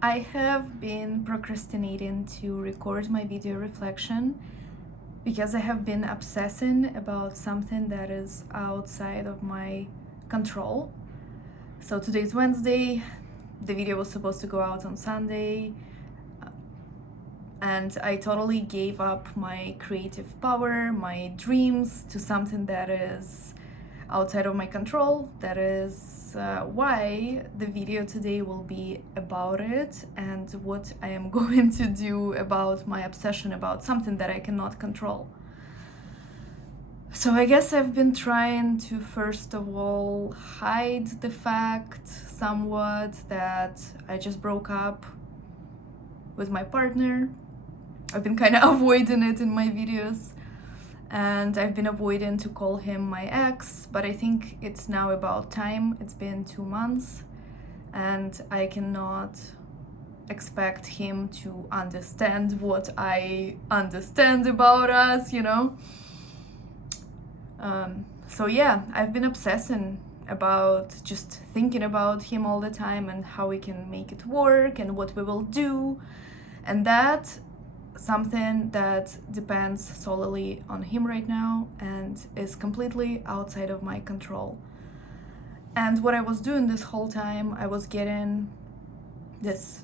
I have been procrastinating to record my video reflection because I have been obsessing about something that is outside of my control. So today's Wednesday, the video was supposed to go out on Sunday, and I totally gave up my creative power, my dreams to something that is outside of my control. That is why the video today will be about it and what I am going to do about my obsession about something that I cannot control. So I guess I've been trying to first of all hide the fact somewhat that I just broke up with my partner. I've been kind of avoiding it in my videos, and I've been avoiding to call him my ex, but I think it's now about time. It's been 2 months, and I cannot expect him to understand what I understand about us, So yeah, I've been obsessing about just thinking about him all the time and how we can make it work and what we will do, and that something that depends solely on him right now and is completely outside of my control. And what I was doing this whole time, I was getting this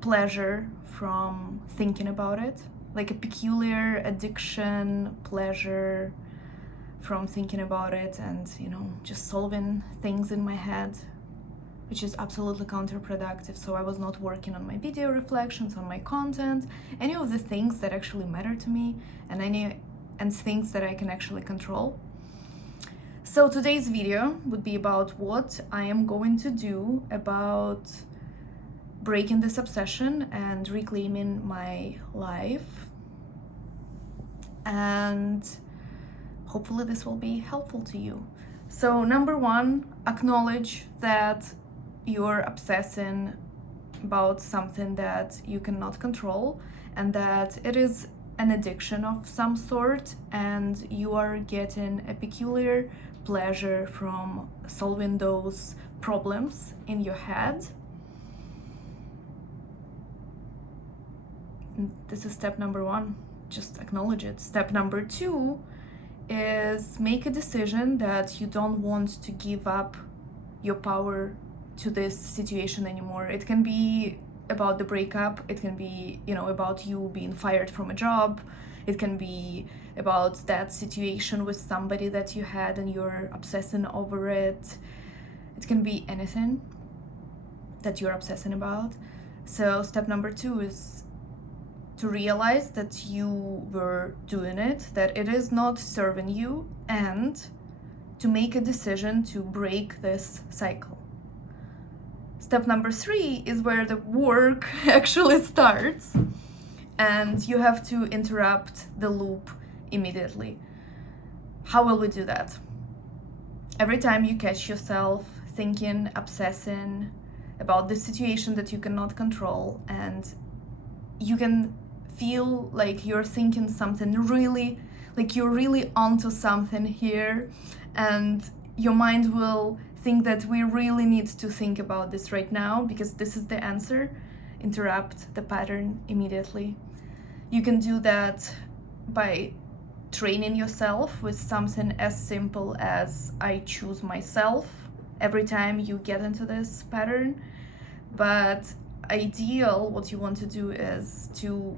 pleasure from thinking about it, like a peculiar addiction pleasure from thinking about it and, just solving things in my head, which is absolutely counterproductive. So I was not working on my video reflections, on my content, any of the things that actually matter to me, and things that I can actually control. So today's video would be about what I am going to do about breaking this obsession and reclaiming my life. And hopefully this will be helpful to you. So number one, acknowledge that you're obsessing about something that you cannot control and that it is an addiction of some sort, and you are getting a peculiar pleasure from solving those problems in your head. This is step number one. Just acknowledge it. Step number two is make a decision that you don't want to give up your power to this situation anymore. It can be about the breakup, it can be, about you being fired from a job, it can be about that situation with somebody that you had and you're obsessing over it. It can be anything that you're obsessing about. So step number two is to realize that you were doing it, that it is not serving you, and to make a decision to break this cycle. Step number three is where the work actually starts, and you have to interrupt the loop immediately. How will we do that? Every time you catch yourself thinking, obsessing about the situation that you cannot control, and you can feel like you're thinking something really, like you're really onto something here, and your mind will think that we really need to think about this right now because this is the answer. Interrupt the pattern immediately. You can do that by training yourself with something as simple as I choose myself every time you get into this pattern. But ideal, what you want to do is to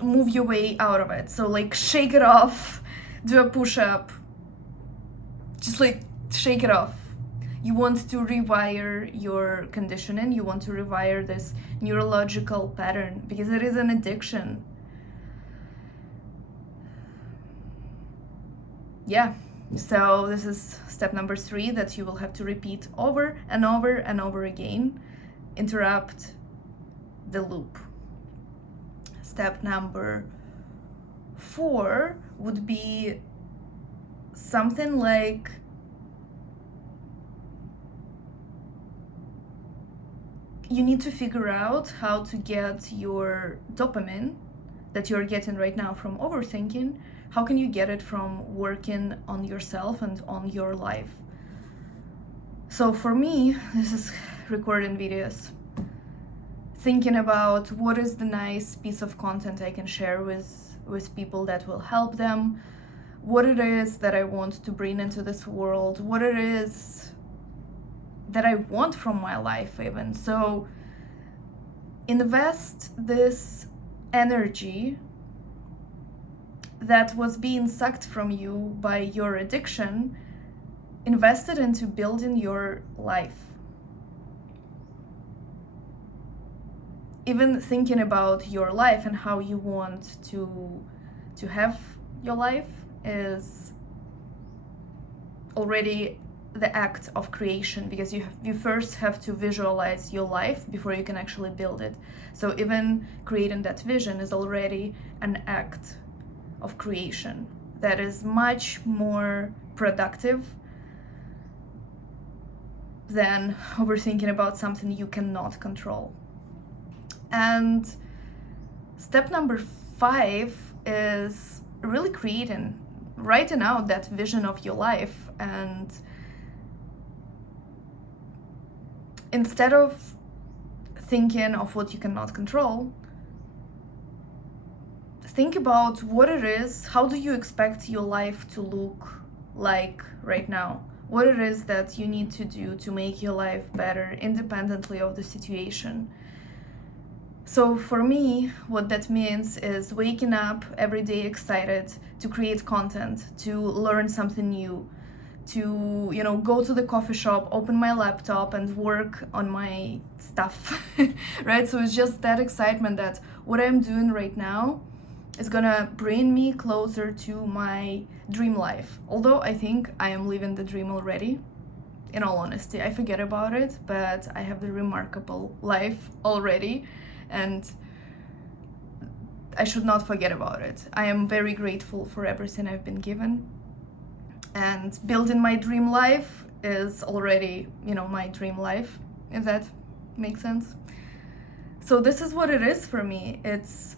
move your way out of it. So like shake it off, do a push-up, just like shake it off. You want to rewire your conditioning, you want to rewire this neurological pattern because it is an addiction. Yeah, so this is step number three that you will have to repeat over and over and over again. Interrupt the loop. Step number four would be something like you need to figure out how to get your dopamine that you're getting right now from overthinking. How can you get it from working on yourself and on your life? So for me, this is recording videos, thinking about what is the nice piece of content I can share with people that will help them, what it is that I want to bring into this world, what it is that I want from my life even. So invest this energy that was being sucked from you by your addiction, invest it into building your life. Even thinking about your life and how you want to have your life is already the act of creation, because you first have to visualize your life before you can actually build it. So even creating that vision is already an act of creation that is much more productive than overthinking about something you cannot control. And step number 5 is really writing out that vision of your life. And instead of thinking of what you cannot control, think about what it is. How do you expect your life to look like right now? What it is that you need to do to make your life better independently of the situation. So for me, what that means is waking up every day excited to create content, to learn something new, to, go to the coffee shop, open my laptop and work on my stuff, right? So it's just that excitement that what I'm doing right now is gonna bring me closer to my dream life. Although I think I am living the dream already, in all honesty. I forget about it, but I have the remarkable life already, and I should not forget about it. I am very grateful for everything I've been given. And building my dream life is already, my dream life, if that makes sense. So this is what it is for me. It's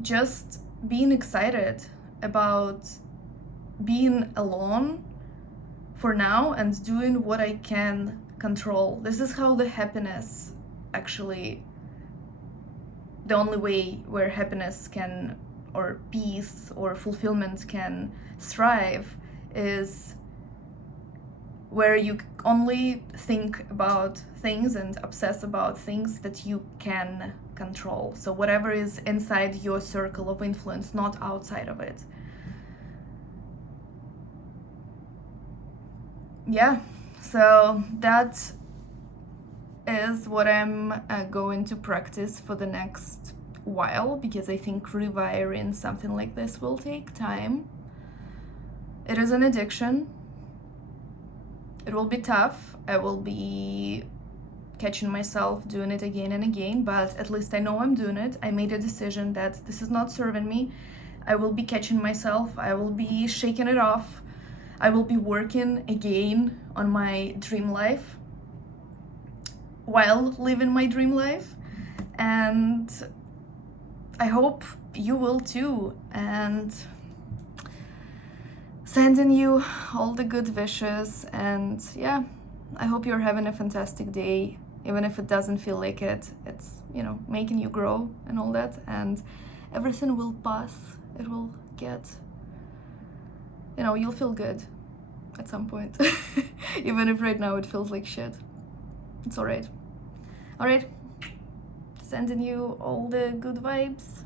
just being excited about being alone for now and doing what I can control. This is how the happiness actually, the only way where happiness can, or peace or fulfillment can thrive, is where you only think about things and obsess about things that you can control. So whatever is inside your circle of influence, not outside of it. Yeah, so that is what I'm going to practice for the next while, because I think rewiring something like this will take time. It is an addiction. It will be tough. I will be catching myself doing it again and again, but at least I know I'm doing it. I made a decision that this is not serving me. I will be catching myself. I will be shaking it off. I will be working again on my dream life while living my dream life. And I hope you will too. And sending you all the good wishes, and yeah, I hope you're having a fantastic day, even if it doesn't feel like it. It's, making you grow and all that, and everything will pass. It will get, you'll feel good at some point, even if right now it feels like shit. It's all right. Sending you all the good vibes.